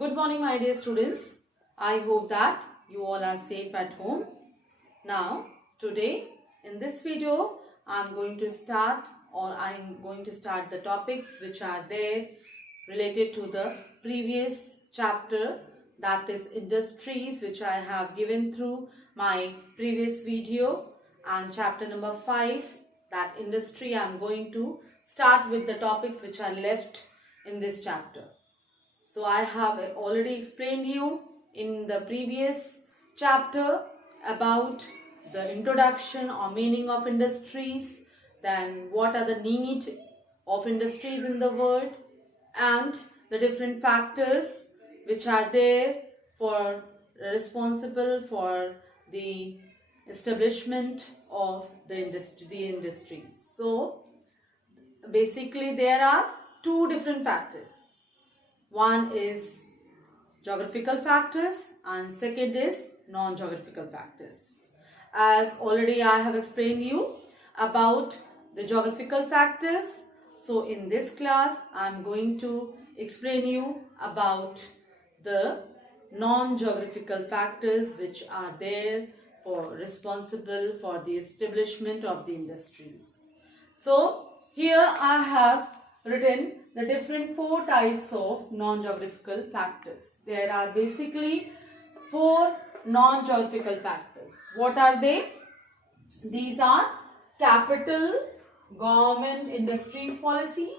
Good morning, my dear students. I hope that you all are safe at home. Now, today in this video, I am going to start the topics which are there related to the previous chapter, that is industries, which I have given through my previous video, and chapter number 5, that industry. I am going to start with the topics which are left in this chapter. So I have already explained you in the previous chapter about the introduction or meaning of industries, then what are the needs of industries in the world, and the different factors which are there for responsible for the establishment of the industries. So basically there are two different factors. One is geographical factors and second is non-geographical factors. As already I have explained you about the geographical factors, so in this class I am going to explain you about the non-geographical factors which are there for responsible for the establishment of the industries. So here I have written the different 4 types of non-geographical factors. There are basically 4 non-geographical factors. What are they? These are capital, government industries policy,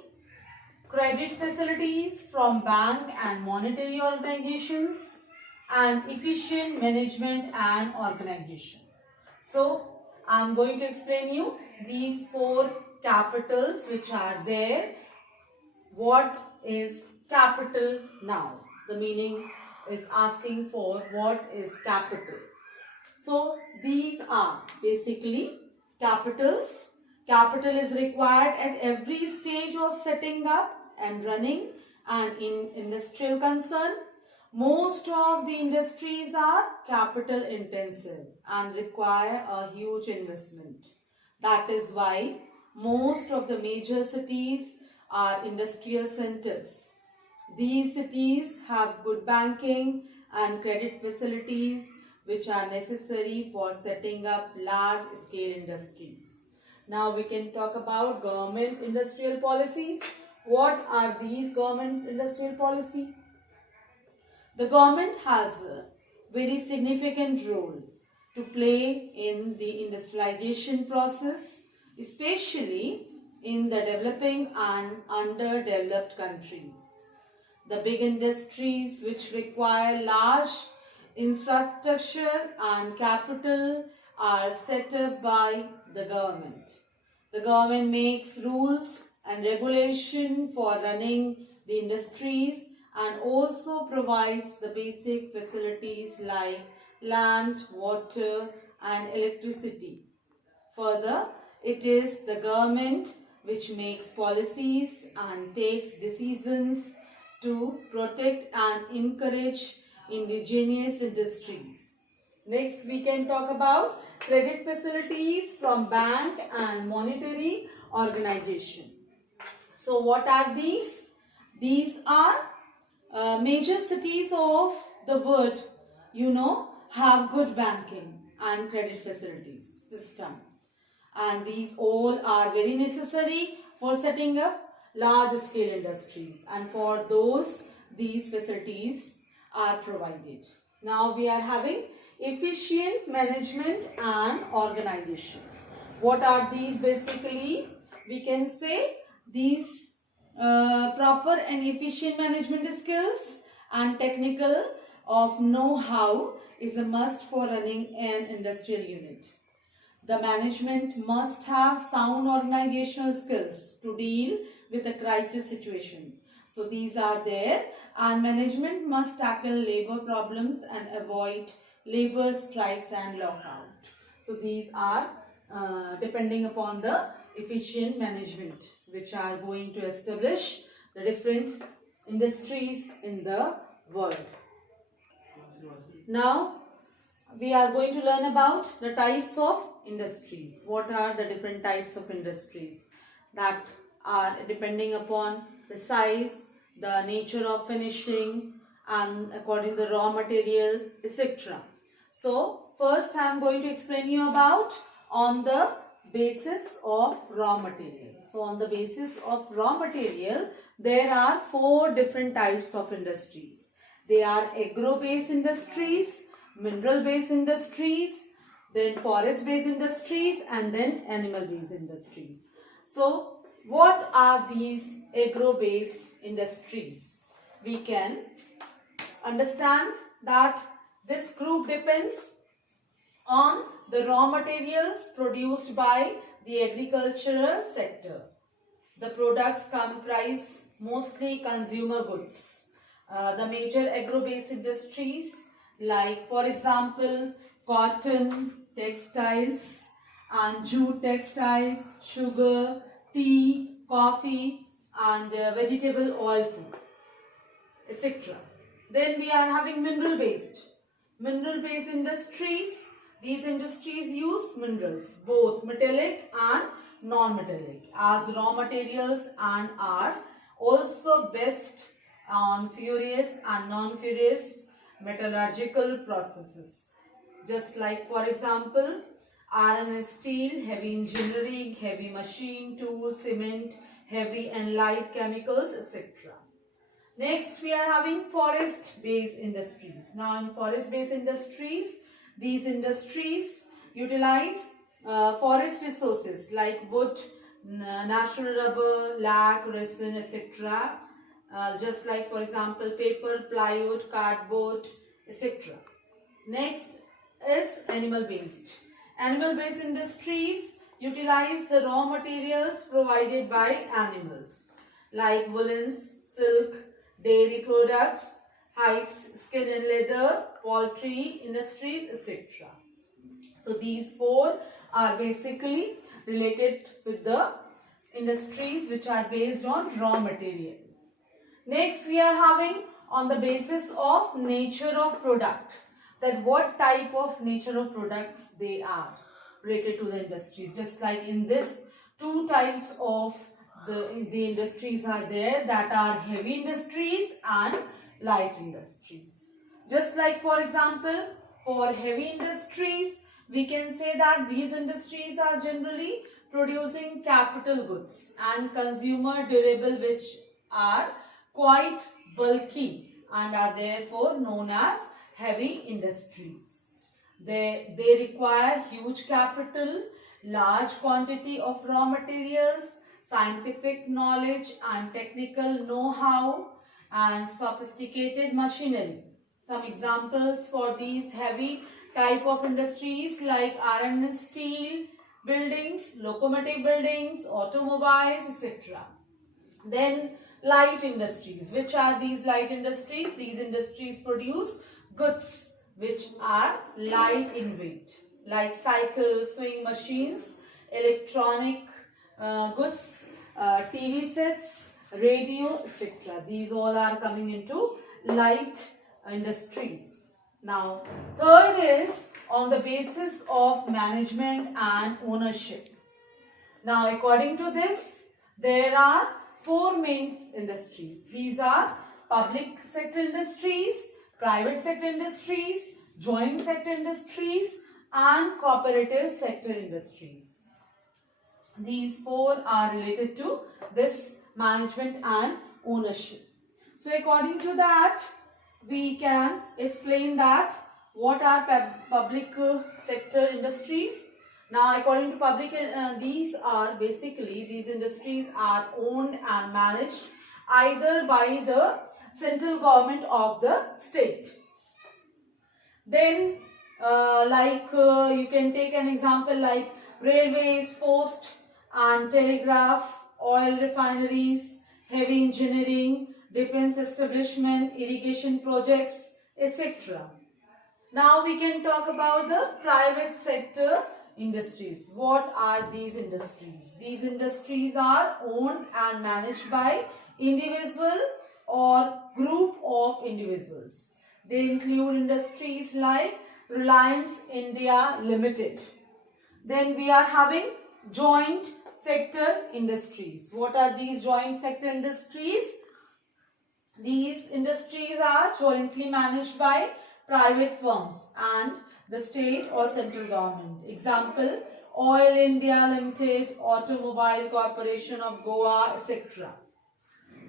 credit facilities from bank and monetary organizations, and efficient management and organization. So I am going to explain you these 4 capitals which are there. What is capital now? The meaning is asking for what is capital. So these are basically capitals. Capital is required at every stage of setting up and running and in industrial concern. Most of the industries are capital intensive and require a huge investment. That is why most of the major cities are industrial centers. These cities have good banking and credit facilities which are necessary for setting up large scale industries. Now we can talk about government industrial policies. What are these government industrial policies? The government has a very significant role to play in the industrialization process, especially in the developing and underdeveloped countries. The big industries which require large infrastructure and capital are set up by the government. The government makes rules and regulation for running the industries and also provides the basic facilities like land, water and electricity. Further, it is the government which makes policies and takes decisions to protect and encourage indigenous industries. Next, we can talk about credit facilities from bank and monetary organization. So what are these? These are major cities of the world, have good banking and credit facilities system. And these all are very necessary for setting up large scale industries, and for those these facilities are provided. Now we are having efficient management and organization. What are these basically? We can say these proper and efficient management skills and technical of know-how is a must for running an industrial unit. The management must have sound organizational skills to deal with a crisis situation. So these are there, and management must tackle labor problems and avoid labor strikes and lockout. So these are depending upon the efficient management which are going to establish the different industries in the world. Now we are going to learn about the types of industries. What are the different types of industries that are depending upon the size, the nature of finishing and according to the raw material, etc. So first I am going to explain you about on the basis of raw material. So on the basis of raw material, there are 4 different types of industries. They are agro-based industries, mineral-based industries, then forest-based industries, and then animal-based industries. So what are these agro-based industries? We can understand that this group depends on the raw materials produced by the agricultural sector. The products comprise mostly consumer goods. The major agro-based industries like, for example, cotton, textiles and jute textiles, sugar, tea, coffee and vegetable oil food, etc. Then we are having mineral-based industries. These industries use minerals, both metallic and non-metallic, as raw materials and are also based on ferrous and non-ferrous metallurgical processes. Just like, for example, iron and steel, heavy engineering, heavy machine tools, cement, heavy and light chemicals, etc. Next, we are having forest-based industries. Now, in forest-based industries, these industries utilize forest resources like wood, natural rubber, lac, resin, etc. Just like, for example, paper, plywood, cardboard, etc. Next is animal-based. Animal-based industries utilize the raw materials provided by animals like woolens, silk, dairy products, hides, skin and leather, poultry industries, etc. So these 4 are basically related with the industries which are based on raw material. Next, we are having on the basis of nature of product, that what type of nature of products they are related to the industries. Just like in this, 2 types of the industries are there, that are heavy industries and light industries. Just like, for example, for heavy industries, we can say that these industries are generally producing capital goods and consumer durable, which are quite bulky and are therefore known as heavy industries. They require huge capital, large quantity of raw materials, scientific knowledge and technical know-how and sophisticated machinery. Some examples for these heavy type of industries like iron and steel, buildings, locomotive buildings, automobiles, etc. Then light industries. Which are these light industries? These industries produce goods which are light in weight, like cycles, sewing machines, electronic goods, TV sets, radio, etc. These all are coming into light industries. Now, third is on the basis of management and ownership. Now, according to this, there are 4 main industries. These are public sector industries, private sector industries, joint sector industries, and cooperative sector industries. These 4 are related to this management and ownership. So, according to that, we can explain that what are public sector industries. Now, according to public, these industries are owned and managed either by the central government of the state. Then, you can take an example like railways, post and telegraph, oil refineries, heavy engineering, defense establishment, irrigation projects, etc. Now we can talk about the private sector industries. What are these industries? These industries are owned and managed by individual or group of individuals. They include industries like Reliance India Limited. Then we are having joint sector industries. What are these joint sector industries? These industries are jointly managed by private firms and the state or central government. Example, Oil India Limited, Automobile Corporation of Goa, etc.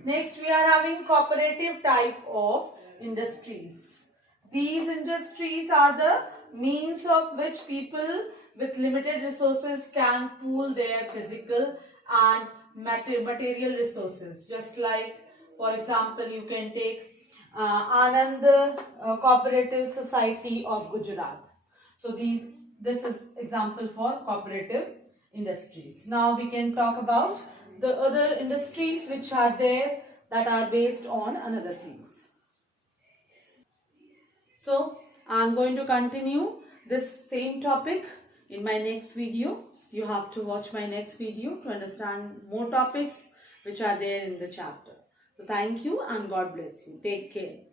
Next, we are having cooperative type of industries. These industries are the means of which people with limited resources can pool their physical and material resources. Just like, for example, you can take Anand Cooperative Society of Gujarat. So this is example for cooperative industries. Now we can talk about the other industries which are there that are based on another things. So I am going to continue this same topic in my next video. You have to watch my next video to understand more topics which are there in the chapter. So thank you and God bless you. Take care.